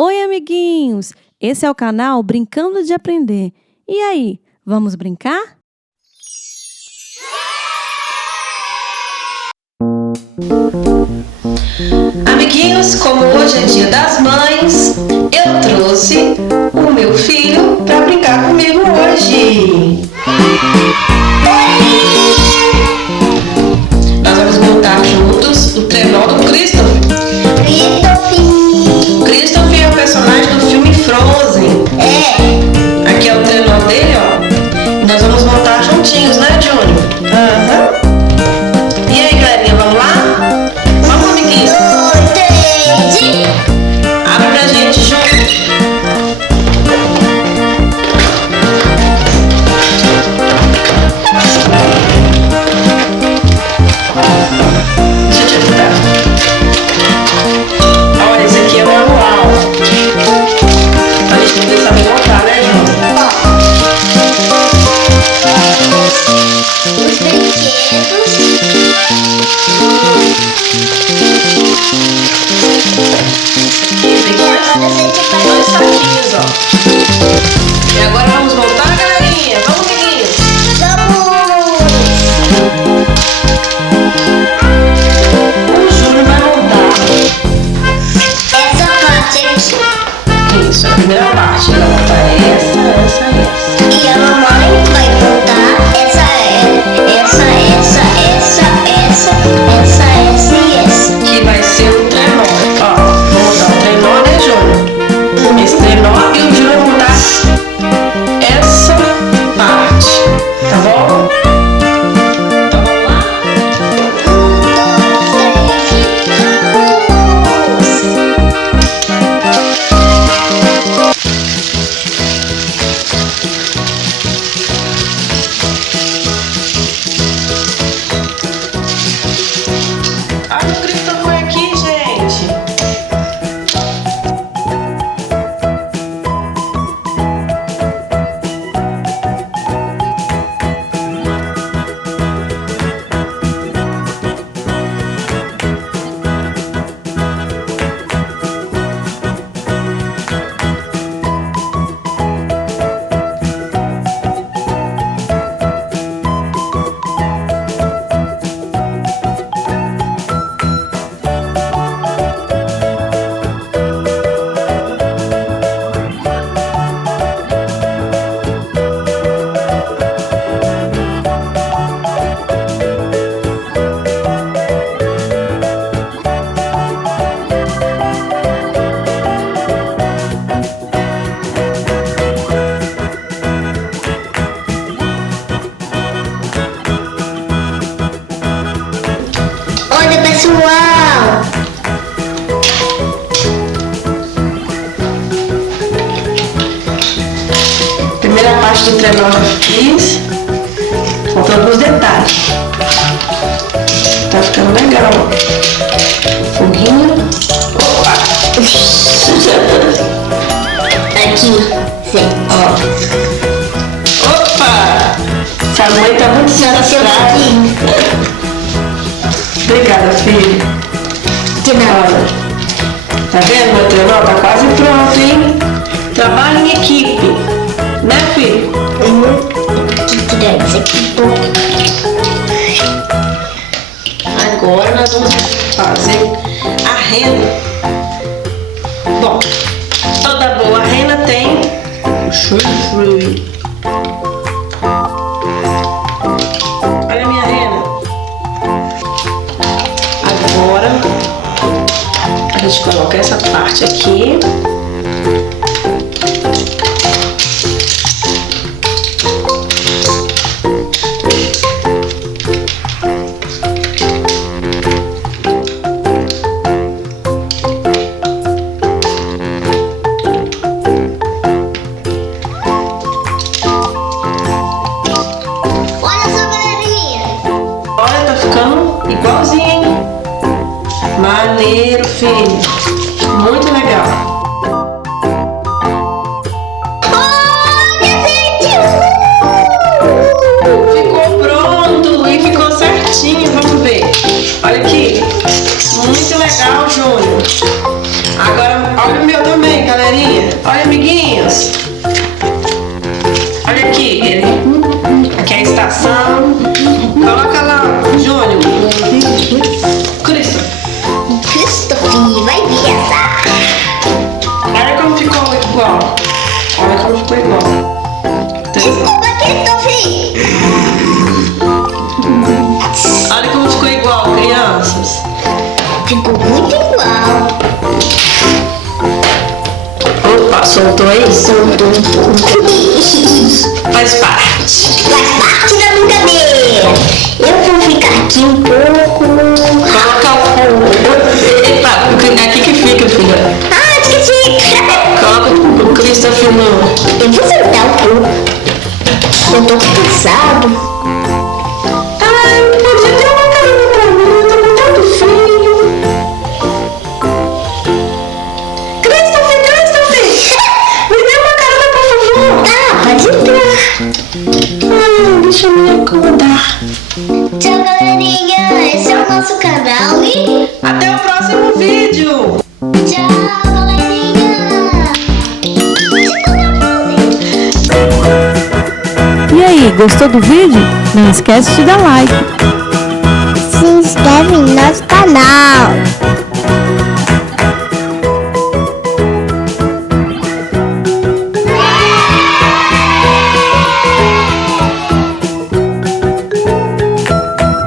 Oi, amiguinhos! Esse é o canal Brincando de Aprender. E aí, vamos brincar? Amiguinhos, como hoje é Dia das Mães, eu trouxe o meu filho para brincar comigo hoje. Nós vamos montar juntos o trenó do Christopher. Christopher é o personagem do filme Frozen. Aqui é o trenó dele, ó. Nós vamos montar juntinhos, né, Júnior? E aí, galerinha, vamos lá? Vamos, amiguinhos? 2, 3, e... Abre pra gente junto. Deixa eu te ajudar. Olha, esse aqui é o manual. A gente tem que saber montar, né, João? Os brinquedos. Tem dois saquinhos, ó. E agora vamos montar, galerinha? Vamos, amiguinhos? O Júnior vai montar. Essa parte aqui. Isso, a primeira parte. Ele vai montar essa. E a mamãe vai montar essa e essa. Que vai ser o trenó. Ó, vou montar o trenó, né, Júnior? Esse trenó e o Júnior vai montar essa parte. Tá bom? Então vamos lá? 1, 2, 3, Ah, o Christopher foi aqui, gente. olha, pessoal. Primeira parte do trenó eu fiz. Faltam alguns detalhes. Tá ficando legal, ó. Foguinho. Opa! Aqui, sim. Ó. Opa! Essa mãe tá muito desastrada. Obrigada, filho. Que Olha. Tá vendo? Meu trenó tá quase pronto, hein? Trabalho em equipe. Né, filho? Que tirar isso aqui. Agora nós vamos fazer a rena. Bom, toda boa rena tem o chufre. Olha a minha rena. Agora a gente coloca essa parte aqui. Olha só, galerinha. Olha, tá ficando igualzinho, hein? Maneiro, filho. Muito legal. galerinha. Olha, amiguinhos. Olha aqui, aqui é a estação. Coloca lá, Júnior. Christopher vai viajar. Olha como ficou igual. Olha como ficou igual. Desculpa, Christopher. Olha como ficou igual, crianças. Ficou muito igual. Opa, soltou aí? Soltou um pouco. Faz parte. Faz parte da brincadeira. Eu vou ficar aqui um pouco. Coloca o... Epa, aqui que fica, filha. Ah, esqueci. Coloca o Christopher no... Eu vou sentar um pouco. Eu tô cansado. Ai, podia ter uma carona pra mim, eu tô com tanto frio. Christopher, me dê uma carona, por favor. Ah, pode entrar. Ai, deixa eu me acomodar. Tchau, galerinha. Esse é o nosso canal e Até o próximo vídeo. tchau, galerinha. E aí, gostou do vídeo? Não esquece de dar like. Se inscreve no nosso canal.